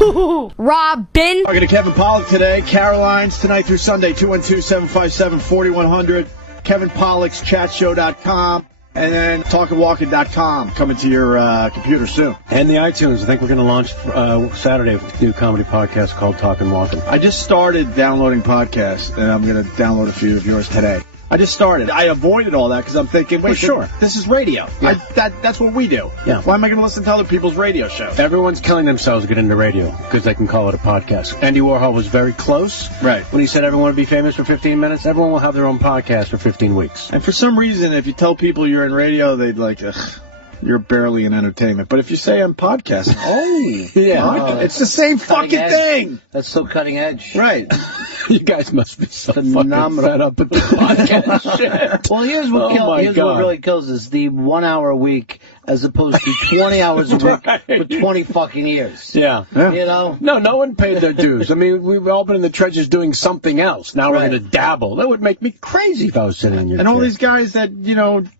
HooHooHooRobin. Talking to Kevin Pollock today. Caroline's tonight through Sunday, 212-757-4100. KevinPollock'sChatShow.com. And then TalkinWalkin.com coming to your computer soon. And the iTunes. I think we're going to launch Saturday a new comedy podcast called Talkin Walkin. I just started downloading podcasts, and I'm going to download a few of yours today. I just started. I avoided all that because I'm thinking, wait, sure. This is radio. Yeah. That's what we do. Yeah. Why am I going to listen to other people's radio shows? Everyone's killing themselves to get into radio because they can call it a podcast. Andy Warhol was very close. Right. When he said everyone would be famous for 15 minutes, everyone will have their own podcast for 15 weeks. And for some reason, if you tell people you're in radio, they'd like, ugh, you're barely in entertainment. But if you say I'm podcasting, yeah, it's the same fucking thing. That's so cutting edge. Right. You guys must be so fucking fed up with the podcast shit. Well, here's what really kills us: the 1 hour a week as opposed to 20 hours a week for 20 fucking years. Yeah. You know? No one paid their dues. I mean, we've all been in the trenches doing something else. Now we're going to dabble. That would make me crazy if I was sitting in your chair. And all these guys that,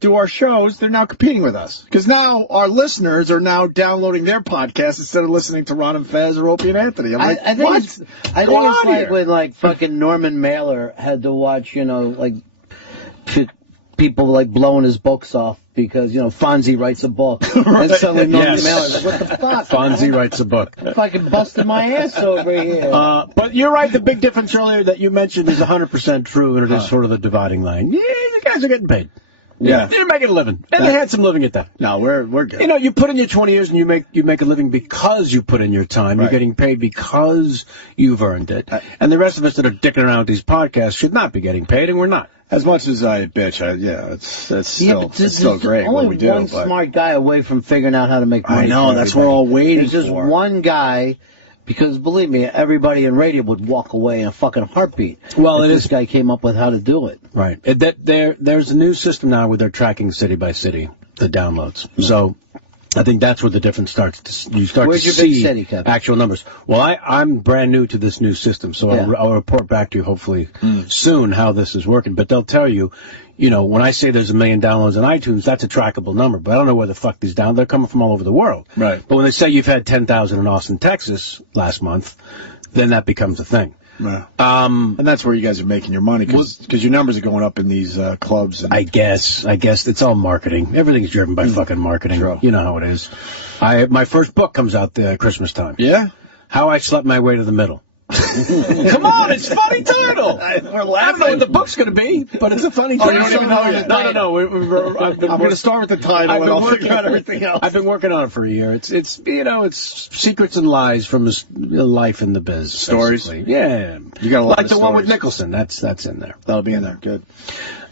do our shows, they're now competing with us. Because now our listeners are now downloading their podcasts instead of listening to Ron and Fez or Opie and Anthony. I'm like, I think it's like when, fucking Norman Mailer had to watch, people, blowing his books off because, Fonzie writes a book. And suddenly Norman Mailer's like, what the fuck? Fonzie writes a book. I'm fucking busting my ass over here. But you're right, the big difference earlier that you mentioned is 100% true, and it is sort of the dividing line. Yeah, you guys are getting paid. Yeah. They're making a living. And they had some living at that. No, we're good. You put in your 20 years and you make a living because you put in your time. Right. You're getting paid because you've earned it. And the rest of us that are dicking around with these podcasts should not be getting paid, and we're not. As much as I bitch, it's still great what we do. Only one smart guy away from figuring out how to make money. I know, that's what we're all waiting for. There's just one guy. Because believe me, everybody in radio would walk away in a fucking heartbeat. Well, if this guy came up with how to do it. Right. There's a new system now where they're tracking city by city the downloads. Mm-hmm. So I think that's where the difference starts. You start Where's to your see big city, Kevin? Actual numbers. Well, I'm brand new to this new system, so I'll report back to you hopefully soon how this is working. But they'll tell you. When I say there's 1 million downloads on iTunes, that's a trackable number. But I don't know where the fuck these downloads. They're coming from all over the world. Right. But when they say you've had 10,000 in Austin, Texas last month, then that becomes a thing. Right. And that's where you guys are making your money because your numbers are going up in these clubs. And... I guess it's all marketing. Everything's driven by fucking marketing. True. You know how it is. My first book comes out Christmas time. Yeah? How I Slept My Way to the Middle. Come on, it's a funny title. We're laughing. I don't know what the book's going to be, but it's a funny title. You don't even know yet. No. I'm going to start with the title and I'll figure out everything else. I've been working on it for a year. It's secrets and lies from his life in the biz. Stories? Basically. Yeah. You got a lot like of the stories. one with Nicholson. That's in there. That'll be in there. Good.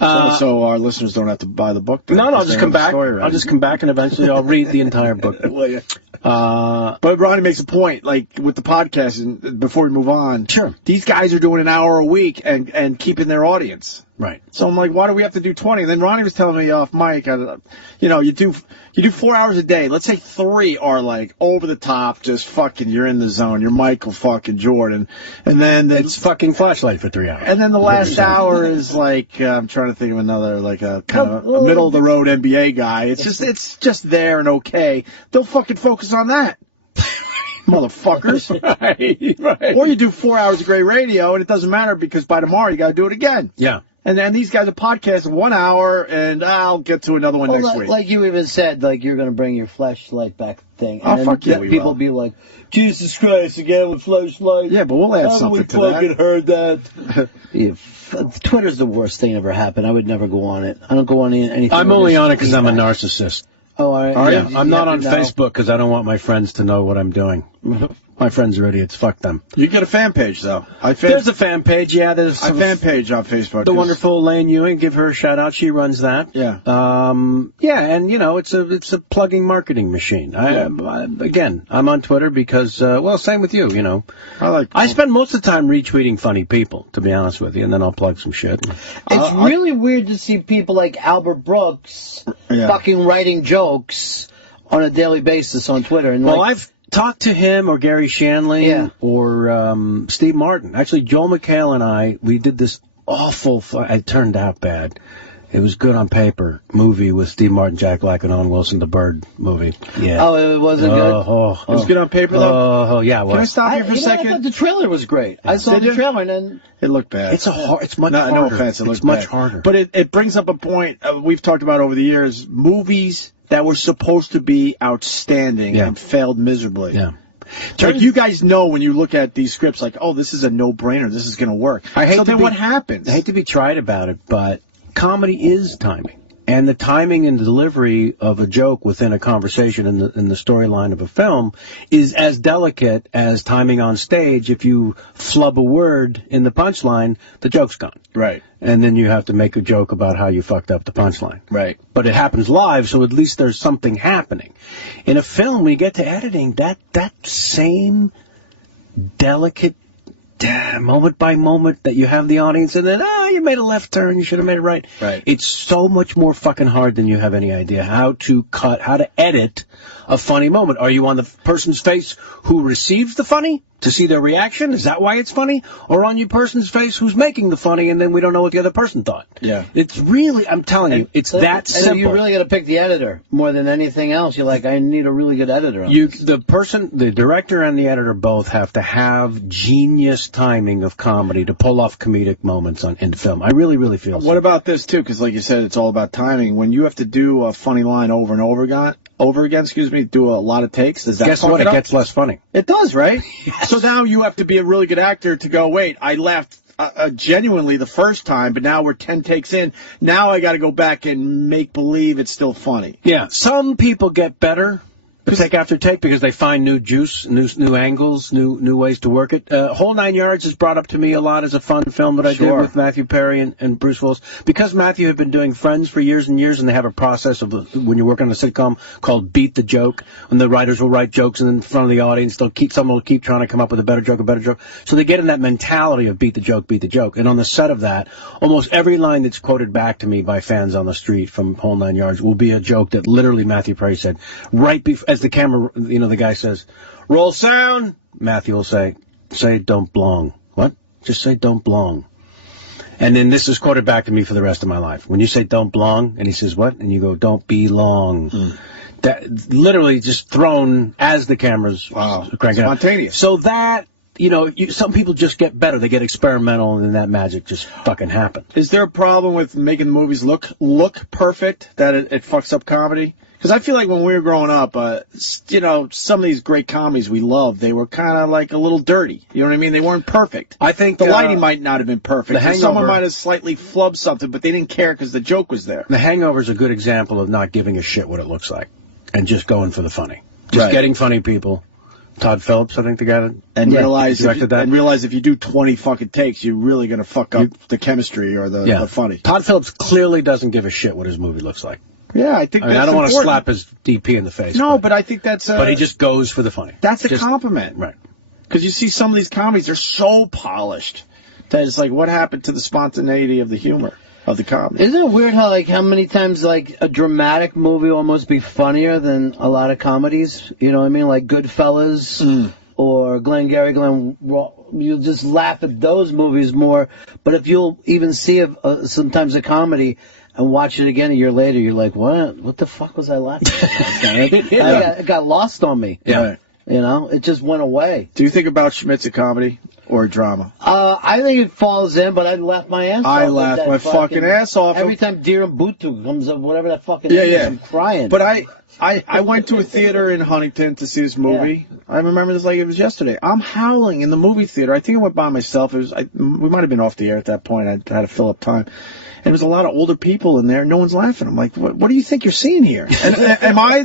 So our listeners don't have to buy the book. No, I'll just come back. I'll just come back and eventually I'll read the entire book. Will you? But Ronnie makes a point, like with the podcast, and before we move on, sure, these guys are doing an hour a week and keeping their audience. Right. So I'm like, why do we have to do 20? And then Ronnie was telling me off mic, you do 4 hours a day. Let's say 3 are like over the top, just fucking, you're in the zone. You're Michael fucking Jordan. And then it's fucking Flashlight for 3 hours. And then the last hour is like, I'm trying to think of another, like a kind of a middle of the road NBA guy. It's just there and okay. They'll fucking focus on that. Motherfuckers. Right. Or you do 4 hours of great radio and it doesn't matter because by tomorrow you got to do it again. Yeah. And then these guys are podcasting 1 hour, and I'll get to another one next week. Like you even said, like you're going to bring your flashlight back thing. And fuck yeah, people will be like, Jesus Christ, again with flashlight. Yeah, but we'll add something to that. We fucking heard that. Twitter's the worst thing ever happened. I would never go on it. I don't go on anything. I'm only on it because I'm a narcissist. Oh, are you? I'm not on Facebook because I don't want my friends to know what I'm doing. My friends are idiots. Fuck them. You get a fan page, though. There's a fan page, yeah. There's a fan page on Facebook. The wonderful Elaine Ewing, give her a shout-out. She runs that. Yeah. Yeah, and, it's a plugging marketing machine. Again, I'm on Twitter because, same with you, I spend most of the time retweeting funny people, to be honest with you, and then I'll plug some shit. It's really weird to see people like Albert Brooks fucking writing jokes on a daily basis on Twitter. And I've talked to him or Gary Shanley or Steve Martin. Actually, Joel McHale and we did this awful, it turned out bad. It was good on paper. Movie with Steve Martin, Jack Black, and Owen Wilson, the Bird movie. Yeah. Oh, it wasn't good? It was good on paper, though? Oh, yeah. Can I stop you for a I second? thought the trailer was great. I saw the trailer, and then... It looked bad. It's much harder. No offense, it looked much bad. harder. But it brings up a point we've talked about over the years. Movies that were supposed to be outstanding and failed miserably. Yeah. Like, you guys know when you look at these scripts, like, oh, this is a no-brainer. This is going to work. What happens? I hate to be trite about it, but comedy is timing. And the timing and the delivery of a joke within a conversation in the storyline of a film is as delicate as timing on stage. If you flub a word in the punchline, the joke's gone. Right. And then you have to make a joke about how you fucked up the punchline. Right. But it happens live, so at least there's something happening. In a film, when you get to editing, that same delicate moment by moment that you have the audience, and then, you made a left turn, you should have made it right. Right. It's so much more fucking hard than you have any idea how to edit a funny moment. Are you on the person's face who receives the funny to see their reaction? Is that why it's funny? Or on your person's face who's making the funny, and then we don't know what the other person thought? Yeah. It's really, I'm telling you, it's that simple. You really got to pick the editor more than anything else. You're like, I need a really good editor on this. The director and the editor both have to have genius timing of comedy to pull off comedic moments in film. I really, really feel so. What about this, too? Because like you said, it's all about timing. When you have to do a funny line over and over again, do a lot of takes, does that Guess what? It gets less funny. It does, right? Yes. So now you have to be a really good actor to go, wait, I laughed genuinely the first time, but now we're 10 takes in. Now I got to go back and make believe it's still funny. Yeah, some people get better take after take because they find new juice, new angles, new ways to work it. Whole Nine Yards is brought up to me a lot as a fun film that I did with Matthew Perry and Bruce Willis. Because Matthew had been doing Friends for years and years, and they have a process of when you work on a sitcom called Beat the Joke, when the writers will write jokes and in front of the audience, someone will keep trying to come up with a better joke. So they get in that mentality of beat the joke. And on the set of that, almost every line that's quoted back to me by fans on the street from Whole Nine Yards will be a joke that literally Matthew Perry said right before, as the camera, the guy says, roll sound. Matthew will say don't belong. What? Just say don't belong. And then this is quoted back to me for the rest of my life. When you say don't belong, and he says what? And you go, don't belong. That literally just thrown as the camera's cranking up. Spontaneous. So that, some people just get better. They get experimental, and then that magic just fucking happens. Is there a problem with making movies look perfect, that it fucks up comedy? Because I feel like when we were growing up, some of these great comedies we loved, they were kind of like a little dirty. You know what I mean? They weren't perfect. I think the lighting might not have been perfect. The Hangover, someone might have slightly flubbed something, but they didn't care because the joke was there. The Hangover is a good example of not giving a shit what it looks like and just going for the funny. Just getting funny people. Todd Phillips, I think the guy that realize if you do 20 fucking takes, you're really going to fuck up the chemistry or the funny. Todd Phillips clearly doesn't give a shit what his movie looks like. Yeah, I think that's I don't want to important. slap his DP in the face. No, but I think that's... but he just goes for the funny. That's a compliment. Right. Because you see some of these comedies, they're so polished that it's like, what happened to the spontaneity of the humor of the comedy? Isn't it weird how many times, a dramatic movie will almost be funnier than a lot of comedies? You know what I mean? Like Goodfellas or Glengarry Glen. You'll just laugh at those movies more. But if you'll even see sometimes a comedy... and watch it again a year later, you're like, what the fuck was I laughing at? It got lost on me. Yeah. It just went away. Do you think about Schmidt's a comedy or a drama? I think it falls in, but I laugh my ass off. I laugh my fucking ass off. Every time Deer Butu comes up, whatever that fucking name is, I'm crying. But I went to a theater in Huntington to see this movie. Yeah. I remember this like it was yesterday. I'm howling in the movie theater. I think I went by myself. We might have been off the air at that point. I had to fill up time. And there was a lot of older people in there. No one's laughing. I'm like, what do you think you're seeing here? And am I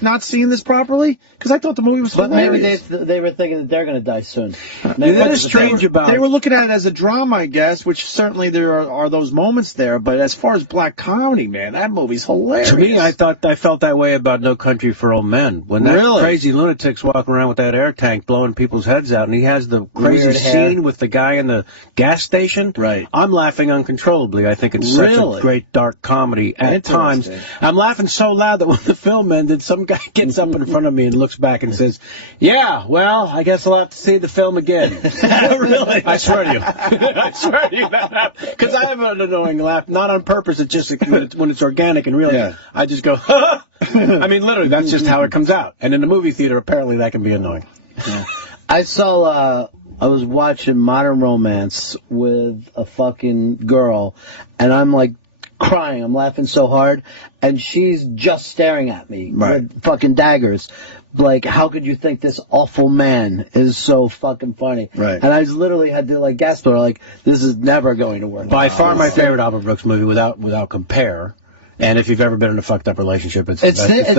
not seeing this properly? Because I thought the movie was hilarious. But maybe they were thinking that they're going to die soon. That is strange about. They were looking at it as a drama, I guess, which certainly there are those moments there. But as far as black comedy, man, that movie's hilarious. To me, I thought I felt that way about No Country for Old Men. When that crazy lunatic's walking around with that air tank blowing people's heads out, and he has the crazy scene with the guy in the gas station. Right. I'm laughing uncontrollably. I think it's such a great dark comedy at times. I'm laughing so loud that when the film ended, some guy gets up in front of me and looks back and says, "Yeah, well, I guess I'll have to see the film again." Really? I swear to you. I swear to you that because I have an annoying laugh, not on purpose. It's just when it's organic and real. Yeah. I just go, I mean, literally, that's just how it comes out. And in the movie theater, apparently, that can be annoying. Yeah. I was watching Modern Romance with a fucking girl, and I'm like crying. I'm laughing so hard, and she's just staring at me with fucking daggers. Like, how could you think this awful man is so fucking funny? Right. And I just literally had to, like, gasp her, like, this is never going to work. By far my favorite Albert Brooks movie, without compare. And if you've ever been in a fucked up relationship, it's the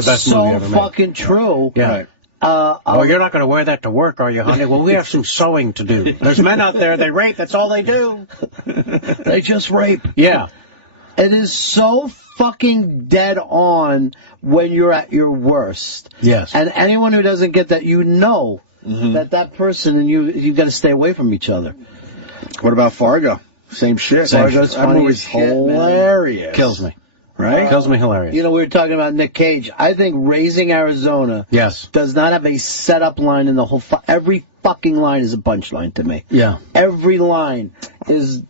best movie ever made. It's so fucking true. Yeah. Right. Oh, you're not going to wear that to work, are you, honey? Well, we have some sewing to do. There's men out there, they rape, that's all they do. They just rape. Yeah. It is so fucking dead on when you're at your worst. Yes. And anyone who doesn't get that, you know that person and you've got to stay away from each other. What about Fargo? Same shit. Fargo's that movie's hilarious. Man. Kills me. Right? Kills me hilarious. You know, we were talking about Nick Cage. I think Raising Arizona does not have a setup line in the whole... every fucking line is a punchline to me. Yeah. Every line is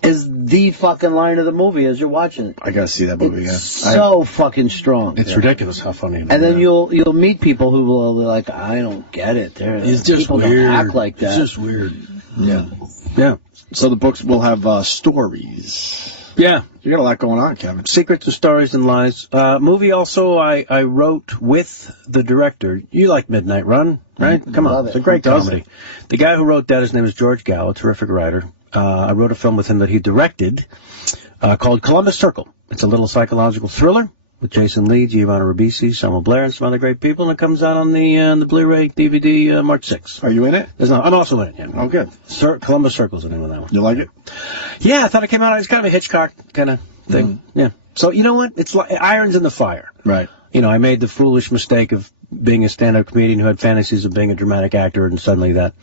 the fucking line of the movie as you're watching it. I gotta see that movie again. So fucking strong. It's ridiculous how funny it is. And then you'll meet people who will be like, I don't get it. It's just people weird. Don't act like that. It's just weird. Yeah. Yeah. So the books will have stories. Yeah. You got a lot going on, Kevin. Secrets of Stories and Lies. Movie also I wrote with the director. You like Midnight Run, right? Come on. It's a great comedy. The guy who wrote that, his name is George Gallo, a terrific writer. I wrote a film with him that he directed called Columbus Circle. It's a little psychological thriller with Jason Lee, Giovanna Ribisi, Selma Blair, and some other great people, and it comes out on the Blu-ray DVD March 6th. Are you in it? I'm also in it, yeah. Oh, good. Columbus Circle's the name of that one. You like it? Yeah, I thought it came out, it's kind of a Hitchcock kind of thing. Yeah. So, you know what? It's like irons in the fire. Right. You know, I made the foolish mistake of being a stand-up comedian who had fantasies of being a dramatic actor, and suddenly that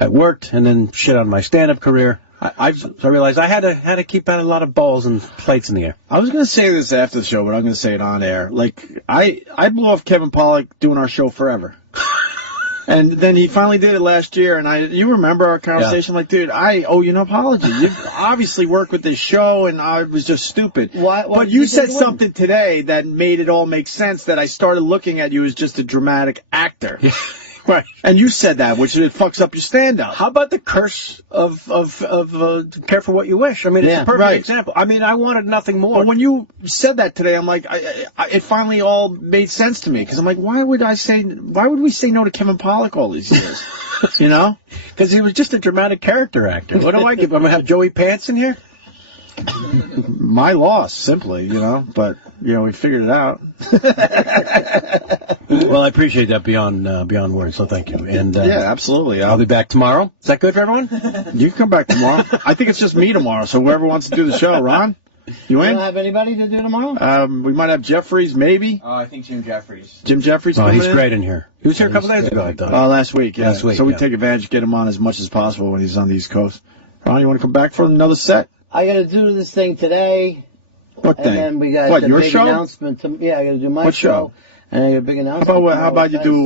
worked, and then shit on my stand-up career. I realized I had to keep out a lot of balls and plates in the air. I was going to say this after the show, but I'm going to say it on air. Like, I blew off Kevin Polak doing our show forever. And then he finally did it last year, and you remember our conversation? Yeah. Like, dude, I owe you an apology. You obviously worked with this show, and I was just stupid. Why but you said something today that made it all make sense, that I started looking at you as just a dramatic actor. Yeah. Right. And you said that, which it fucks up your stand-up. How about the curse of care for what you wish? I mean, it's a perfect example. I mean, I wanted nothing more. But when you said that today, I'm like, it finally all made sense to me. Because I'm like, why would we say no to Kevin Polak all these years? You know? Because he was just a dramatic character actor. What do I give? I'm going to have Joey Pants in here? My loss, simply, you know. But, you know, we figured it out. Well, I appreciate that beyond words, so thank you. And yeah, absolutely. I'll be back tomorrow. Is that good for everyone? You can come back tomorrow. I think it's just me tomorrow, so whoever wants to do the show. Ron, you in? You don't have anybody to do tomorrow? We might have Jeffries, maybe. I think Jim Jeffries. Jim Jeffries. Oh, he's great in here. He was here a couple days ago, I thought. Last week, yeah. Last week, so we take advantage, get him on as much as possible when he's on the East Coast. Ron, you want to come back for another set? I got to do this thing today. What thing? And then we got the your big show? announcement. I got to do my show. And I got a big announcement. How about you do,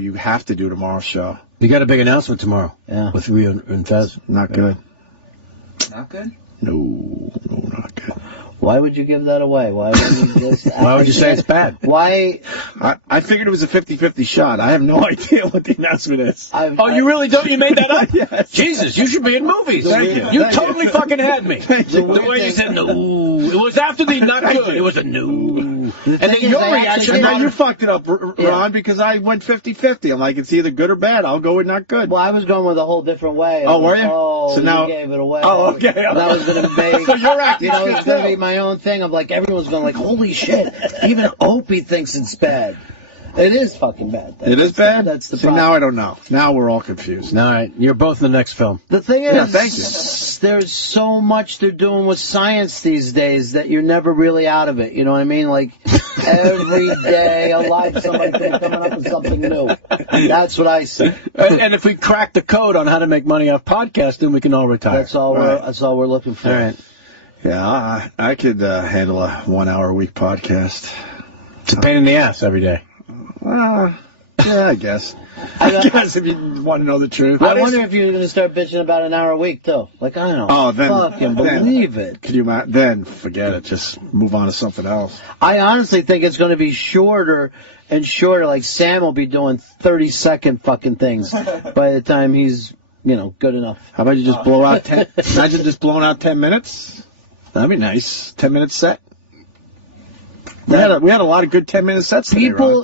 you have to do tomorrow's show. You got a big announcement tomorrow. Yeah. With Rio and Fez. Not good. Not good? No, not good. Why would you give that away? Why would you just Why would you say it's bad? Why? I figured it was a 50-50 shot. I have no idea what the announcement is. You really don't? You made that up? Yes. Jesus, you should be in movies. Thank you. You totally fucking had me. The way you said no. It was after the not good. It was a no. And then your reaction. Now you fucked it up, Ron, because I went 50-50. I'm like, it's either good or bad. I'll go with not good. Well, I was going with a whole different way. Oh, were you? Oh, so now you gave it away. Oh, okay. That was going to be. So you're acting. It was going to be my own thing. I'm like, everyone's going like, holy shit. Even Opie thinks it's bad. It is fucking bad. It is bad? That's the See, problem. now I don't know. Now we're all confused. All right. You're both in the next film. The thing is, thank you. just there's so much they're doing with science these days that you're never really out of it. You know what I mean? Like every day, somebody coming up with something new. That's what I say. And if we crack the code on how to make money off podcasting, we can all retire. That's all we're looking for. All right. Yeah, I could handle a 1 hour a week podcast. It's a pain in the ass every day. Yeah, I guess. I guess if you want to know the truth. I wonder if you're going to start bitching about an hour a week, too. Like, I don't fucking believe it. Could you then forget it. Just move on to something else. I honestly think it's going to be shorter and shorter. Like, Sam will be doing 30-second fucking things by the time he's, good enough. How about you just blow out 10? Imagine just blowing out 10 minutes. That'd be nice. 10-minute set. We had a lot of good 10-minute sets today, People,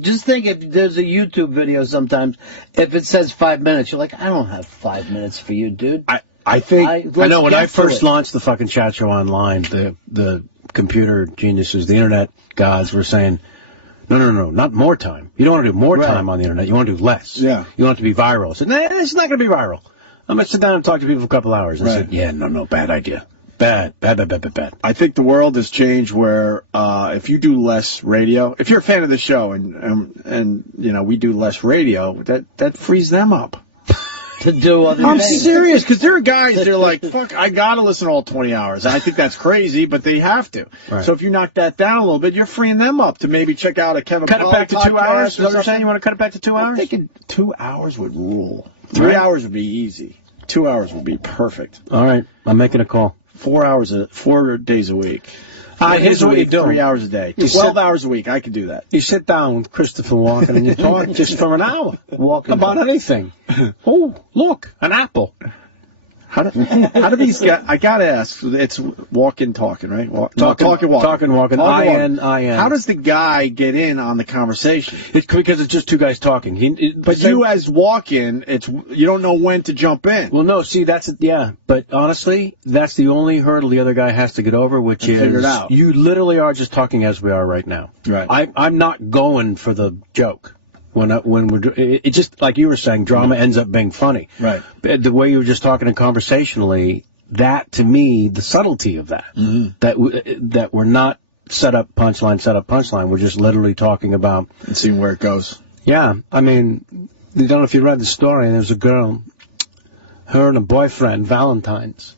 just think if there's a YouTube video sometimes, if it says 5 minutes, you're like, I don't have 5 minutes for you, dude. I know when I first launched the fucking chat show online, the computer geniuses, the internet gods were saying, no, not more time. You don't want to do more time on the internet. You want to do less. Yeah. You want it to be viral. I said, nah, it's not going to be viral. I'm going to sit down and talk to people for a couple hours. And I said, yeah, no, bad idea. Bad. I think the world has changed where if you do less radio, if you're a fan of the show and we do less radio, that frees them up. To do other I'm things. serious, because there are guys that are like, fuck, I got to listen all 20 hours. And I think that's crazy, but they have to. Right. So if you knock that down a little bit, you're freeing them up to maybe check out a Kevin Cut it Polak back to 2 hours? Is that what you're saying? You want to cut it back to 2 hours? I'm thinking 2 hours would rule. 3 hours would be easy. 2 hours would be perfect. All right, I'm making a call. 4 days a week. Here's what you do. 3 hours a day. 12 hours a week. I could do that. You sit down with Christopher Walken and you talk just for an hour about anything. Oh, look, an apple. How do these guys? I gotta ask. It's walking, talking, right? Talking, walking. I-N. How does the guy get in on the conversation? It's because it's just two guys talking. You as walking, you don't know when to jump in. Well, no. See, But honestly, that's the only hurdle the other guy has to get over, which is figure it out. You literally are just talking as we are right now. Right. I'm not going for the joke. When it just like you were saying, drama ends up being funny. Right. The way you were just talking and conversationally, that to me, the subtlety of that, that we're not set up punchline. We're just literally talking about and seeing where it goes. Yeah, I mean, I don't know if you read the story. There's a girl, her and a boyfriend, Valentine's.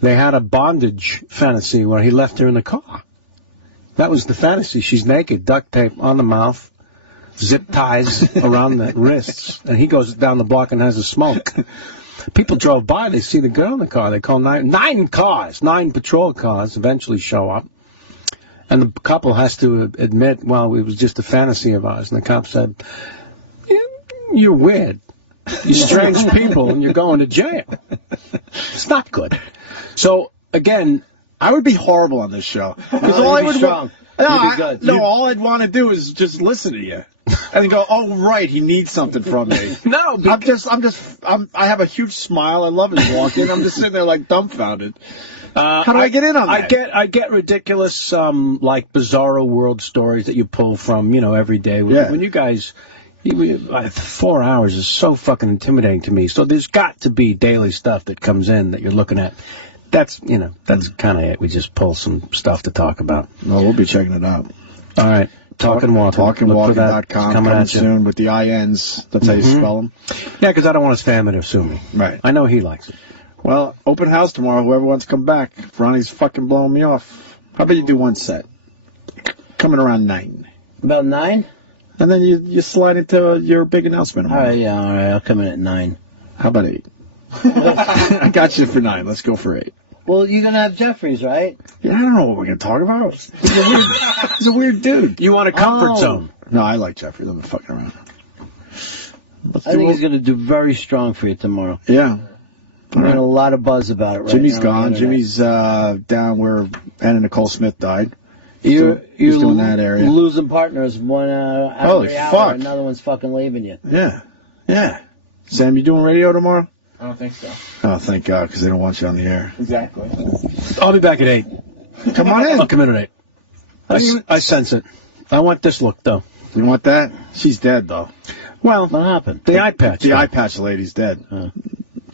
They had a bondage fantasy where he left her in the car. That was the fantasy. She's naked, duct tape on the mouth. Zip ties around the wrists, and he goes down the block and has a smoke. People drove by, they see the girl in the car, they call nine patrol cars eventually show up, and the couple has to admit, well, it was just a fantasy of ours, and the cop said, you're weird, you're strange people, and you're going to jail. It's not good. So, again, I would be horrible on this show. Because all I would strong. All I'd want to do is just listen to you. And go, oh, right, he needs something from me. No, I have a huge smile. I love his walking. I'm just sitting there like dumbfounded. How do I get in on that? I get ridiculous, like bizarro world stories that you pull from, every day. When you guys, 4 hours is so fucking intimidating to me. So there's got to be daily stuff that comes in that you're looking at. That's kind of it. We just pull some stuff to talk about. No, we'll be checking it out. All right. Talkin Walkin. TalkinWalkin.com coming soon with the INs. That's how you spell them. Yeah, because I don't want his family to sue me. Right. I know he likes it. Well, open house tomorrow. Whoever wants to come back. Ronnie's fucking blowing me off. How about you do one set? Coming around 9. About 9? And then you slide into your big announcement. All right, I'll come in at 9. How about 8? I got you for 9. Let's go for 8. Well, you're going to have Jeffries, right? Yeah, I don't know what we're going to talk about. He's a weird dude. You want a comfort zone. No, I like Jeffries. I'm fucking around. I think he's going to do very strong for you tomorrow. Yeah. There's a lot of buzz about it right Jimmy's now. Gone. Jimmy's down where Anna Nicole Smith died. You're doing that area. Losing partners one Holy hour, fuck. another one's fucking leaving you. Yeah. Sam, you doing radio tomorrow? I don't think so. Oh, thank God, because they don't want you on the air. Exactly. I'll be back at 8. Come on in. I'll come in at 8. I sense it. I want this look, though. You want that? She's dead, though. Well, what happened? The eye patch. The eye patch lady's dead.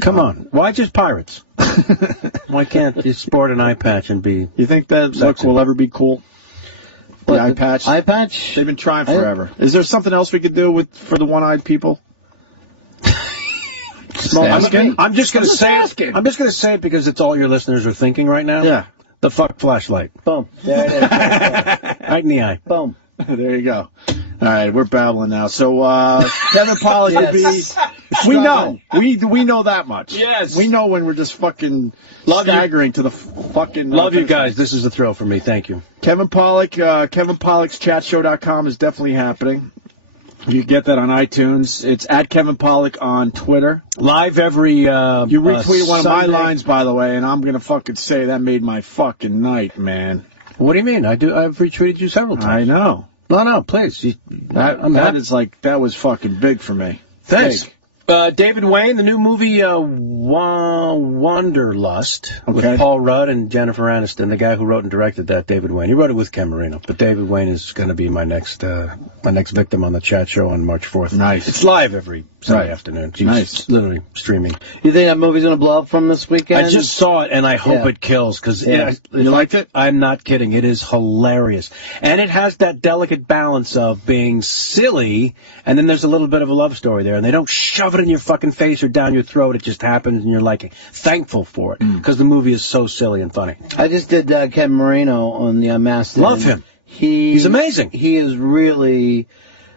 Come on. Why just pirates? Why can't you sport an eye patch and be... You think that look will ever be cool? The eye patch? Eye patch? They've been trying forever. Is there something else we could do for the one-eyed people? I'm just going to say it. I'm just going to say it because it's all your listeners are thinking right now. Yeah. The fuck flashlight. Boom. There it is. Right in the eye. Boom. There you go. All right, we're babbling now. So Kevin Pollak would be. We know. We know that much. Yes. We know when we're just fucking staggering to the fucking. Love you guys. This is a thrill for me. Thank you. Kevin Pollak. KevinPollaksChatShow.com is definitely happening. You get that on iTunes. It's at Kevin Pollak on Twitter. Live every. You retweeted one of my Sunday. lines, by the way, and I'm gonna fucking say that made my fucking night, man. What do you mean? I've retweeted you several times. I know. No, please. That was fucking big for me. Thanks. Big. David Wayne, the new movie Wanderlust with Okay. Paul Rudd and Jennifer Aniston, the guy who wrote and directed that, David Wayne. He wrote it with Ken Marino, but David Wayne is going to be my next victim on the chat show on March 4th. Nice. It's live every Sunday afternoon. He's Nice. literally streaming. You think that movie's going to blow up from this weekend? I just saw it, and I hope Yeah. it kills, because Yeah. You liked it? I'm not kidding. It is hilarious. And it has that delicate balance of being silly, and then there's a little bit of a love story there, and they don't shove it in your fucking face or down your throat. It just happens, and you're like thankful for it, because the movie is so silly and funny. I just did Ken Marino on the Unmasked. Love him. He's amazing. He is really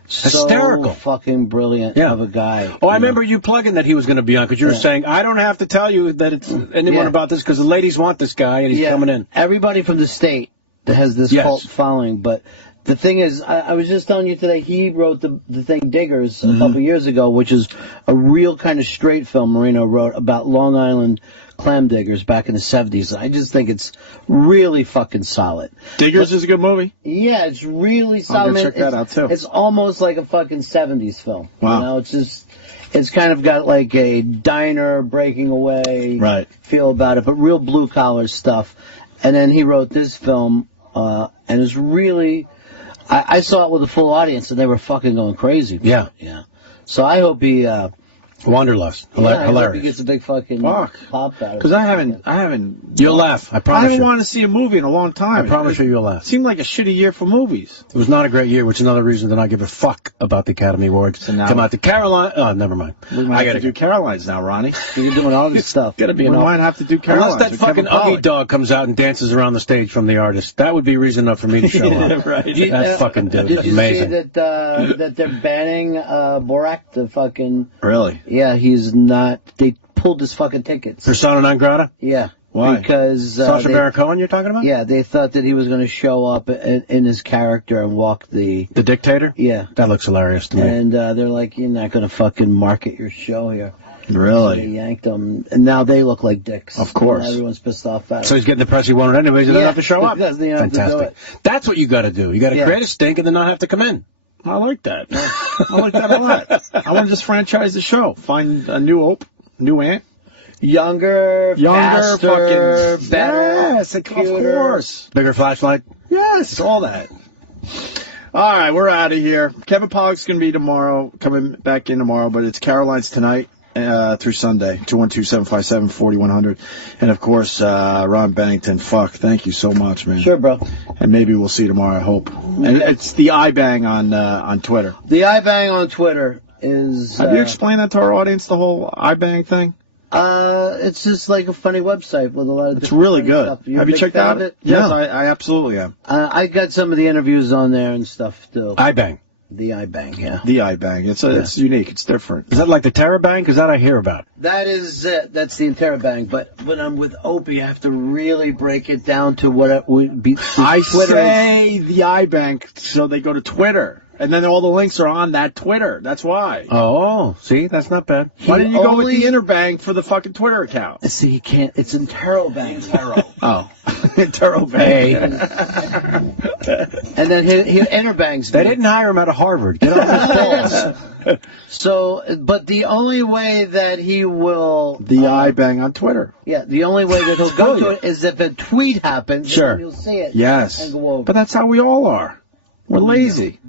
Hysterical. so fucking brilliant of a guy. Oh, I remember you plugging that he was going to be on, because you were saying, I don't have to tell you that it's anyone about this, because the ladies want this guy, and he's coming in. Everybody from the state that has this cult following, but the thing is, I was just telling you today, he wrote the thing Diggers a couple years ago, which is a real kind of straight film Marino wrote about Long Island clam diggers back in the 70s. I just think it's really fucking solid. Diggers is a good movie. Yeah, it's really solid. I'm gonna check that out, too. It's almost like a fucking 70s film. Wow. You know, it's kind of got like a diner breaking away feel about it, but real blue collar stuff. And then he wrote this film, and it's really... I saw it with a full audience, and they were fucking going crazy. Yeah. So I hope he... Wanderlust. I hope he Hilarious. gets a big fucking pop out of it. Because I haven't. You'll laugh. I promise I haven't you. wanted to see a movie in a long time. I promise you you'll laugh. It seemed like a shitty year for movies. It was not a great year, which is another reason to not give a fuck about the Academy Awards. So now come out to Carolina. Oh, never mind. We might have to do Carolines now, Ronnie. You're doing all this stuff. Gotta be We enough. might have to do Carolines. Unless that with fucking Kevin ugly Pollak. dog comes out and dances around the stage from the artist. That would be reason enough for me to show up. Right. That fucking dude Did is you amazing. see that they're banning Borak to fucking... Really? Yeah, he's not... They pulled his fucking tickets. Persona non grata? Yeah. Why? Because... Sacha Baron Cohen you're talking about? Yeah, they thought that he was going to show up in his character and walk the... The dictator? Yeah. That looks hilarious to me. And they're like, you're not going to fucking market your show here. So they Really? yanked them, and now they look like dicks. Of course. And everyone's pissed off about it. So he's getting the press he wanted anyways, he doesn't have to show up. Because they have to do Fantastic. it. That's what you got to do. You got to Yeah. create a stink and then not have to come in. I like that. I like that a lot. I want to just franchise the show. Find a new new aunt. Younger, faster, fucking better, yes, of cuter. course. Bigger flashlight? Yes, all that. All right, we're out of here. Kevin Pollak's going to be coming back in tomorrow, but it's Caroline's tonight through Sunday, 212-757-4100. And, of course, Ron Bennington. Fuck, thank you so much, man. Sure, bro. And maybe we'll see you tomorrow, I hope. And it's the iBang on Twitter. The iBang on Twitter is... Have you explained that to our audience, the whole iBang thing? It's just like a funny website with a lot of It's different really good. stuff. Have you a big checked fan out of it? Yes, No. I absolutely am. I got some of the interviews on there and stuff, too. iBang. The iBang, yeah. The iBang. It's unique. It's different. Is that like the Terror Bang? Because that I hear about. That is it. That's the Interrobang. But when I'm with Opie, I have to really break it down to what it would be. I Twitter say the iBank, so they go to Twitter, and then all the links are on that Twitter. That's why. Oh, see? That's not bad. Why didn't you go with the Interbank for the fucking Twitter account? See, he can't. It's Interrobang. Oh, Interbank. And then he Interbangs. They didn't hire him out of Harvard. Get on his balls. So, but the only way that he will... The iBang on Twitter. Yeah, the only way that he'll go to it is if a tweet happens, Sure. and you'll see it. Yes. And go over. But that's how we all are. We're lazy.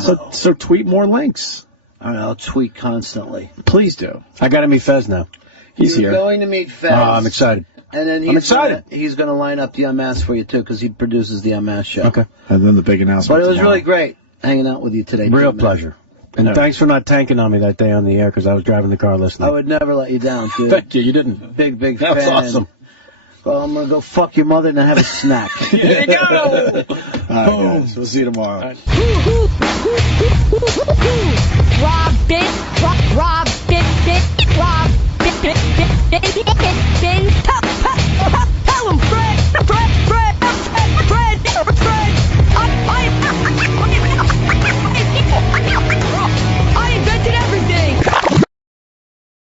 So tweet more links. All right, I'll tweet constantly. Please do. I got to meet Fez now. He's You're here. going to meet Fez. I'm excited. And then I'm excited. He's going to line up the Unmasked for you, too, because he produces the Unmasked show. Okay. And then the big announcement. But it was tomorrow. really great hanging out with you today. Real too, man. pleasure. And thanks for not tanking on me that day on the air because I was driving the car listening. I would never let you down, dude. Thank you. You didn't. Big That was fan. awesome. Well, I'm going to go fuck your mother and then have a snack. There you go. All right, guys. We'll see you tomorrow. All right.